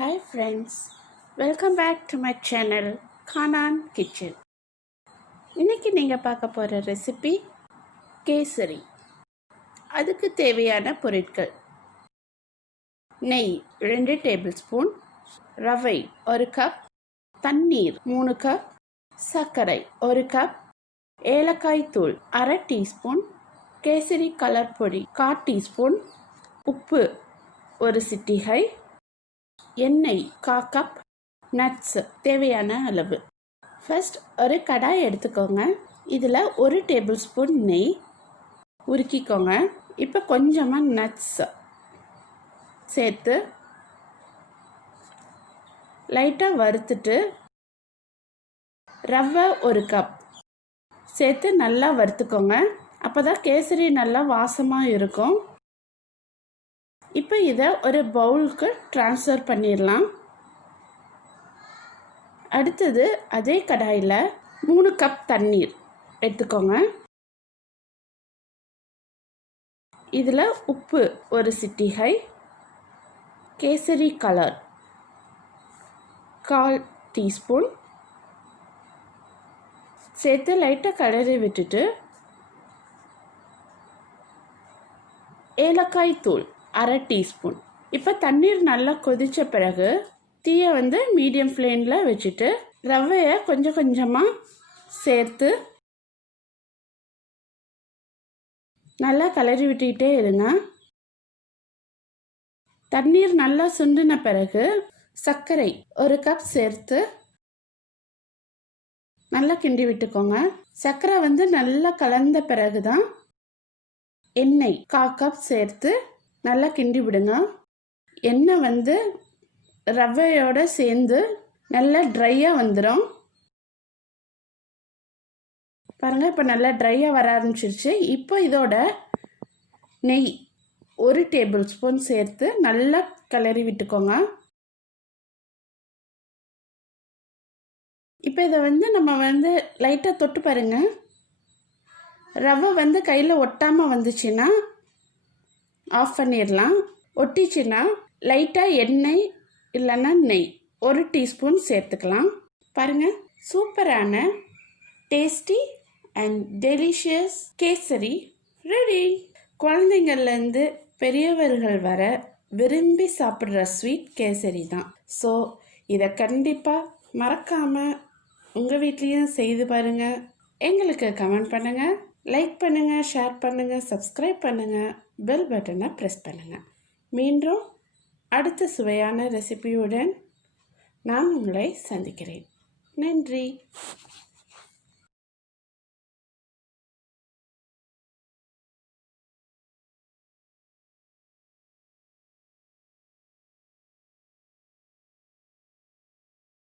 Hi friends, welcome back to my channel Kanan Kitchen. இன்னைக்கு நீங்கள் பார்க்க போகிற ரெசிபி கேசரி. அதுக்கு தேவையான பொருட்கள்: நெய் 2 டேபிள் ஸ்பூன், ரவை 1 கப், தண்ணீர் 3 கப், சர்க்கரை 1 கப், ஏலக்காய் தூள் 1/2 டீஸ்பூன், கேசரி கலர் பொடி 1/4 டீஸ்பூன், உப்பு 1 சிட்டிகை, எண்ணெய் 1/4 கப், நட்ஸ் தேவையான அளவு. ஃபர்ஸ்ட் ஒரு கடாய் எடுத்துக்கோங்க. இதில் 1 டேபிள் ஸ்பூன் நெய் உருக்கிக்கோங்க. இப்போ கொஞ்சமாக நட்ஸ் சேர்த்து லைட்டாக வறுத்துட்டு ரவை 1 கப் சேர்த்து நல்லா வறுத்துக்கோங்க. அப்போ தான் கேசரி நல்லா வாசமாக இருக்கும். இப்போ இதை ஒரு பவுலுக்கு ட்ரான்ஸ்ஃபர் பண்ணிடலாம். அடுத்தது அதே கடாயில் 3 கப் தண்ணீர் எடுத்துக்கோங்க. இதில் உப்பு 1 சிட்டிகை, கேசரி கலர் 1/4 டீஸ்பூன் சேர்த்து லைட்டாக கலரி விட்டுட்டு ஏலக்காய் தூள் 1/2 டீஸ்பூன். இப்போ தண்ணீர் நல்லா கொதித்த பிறகு தீயை மீடியம் ஃப்ளேமில் வச்சுட்டு ரவையை கொஞ்சம் கொஞ்சமாக சேர்த்து நல்லா கலரி விட்டுக்கிட்டே இருங்க. தண்ணீர் நல்லா சுண்டின பிறகு சர்க்கரை 1 கப் சேர்த்து நல்லா கிண்டி விட்டுக்கோங்க. சர்க்கரை நல்லா கலந்த பிறகு தான் எண்ணெய் 1/4 கப் சேர்த்து நல்லா கிண்டி விடுங்க. எண்ணெய் ரவையோடு சேர்ந்து நல்லா ட்ரையாக வந்துடும். பாருங்கள், இப்போ நல்லா ட்ரையாக வர ஆரம்பிச்சிருச்சு. இப்போ இதோட நெய் 1 டேபிள் ஸ்பூன் சேர்த்து நல்லா கிளறி விட்டுக்கோங்க. இப்போ இதை நம்ம லைட்டாக தொட்டு பாருங்கள். ரவை கையில் ஒட்டாமல் வந்துச்சுன்னா ஆஃப் பண்ணிடலாம். ஒட்டிச்சுன்னா லைட்டாக எண்ணெய் இல்லைன்னா நெய் 1 டீஸ்பூன் சேர்த்துக்கலாம். பாருங்கள், சூப்பரான tasty and delicious kesari ready. குழந்தைங்கள்லேருந்து பெரியவர்கள் வர விரும்பி சாப்பிட்ற ஸ்வீட் கேசரி தான். ஸோ இதை கண்டிப்பாக மறக்காமல் உங்கள் வீட்லேயும் செய்து பாருங்கள். எங்களுக்கு கமெண்ட் பண்ணுங்கள், லைக் பண்ணுங்கள், ஷேர் பண்ணுங்கள், சப்ஸ்கிரைப் பண்ணுங்கள், பெல் பட்டனை ப்ரெஸ் பண்ணுங்கள். மீண்டும் அடுத்த சுவையான ரெசிபியுடன் நான் உங்களை சந்திக்கிறேன். நன்றி.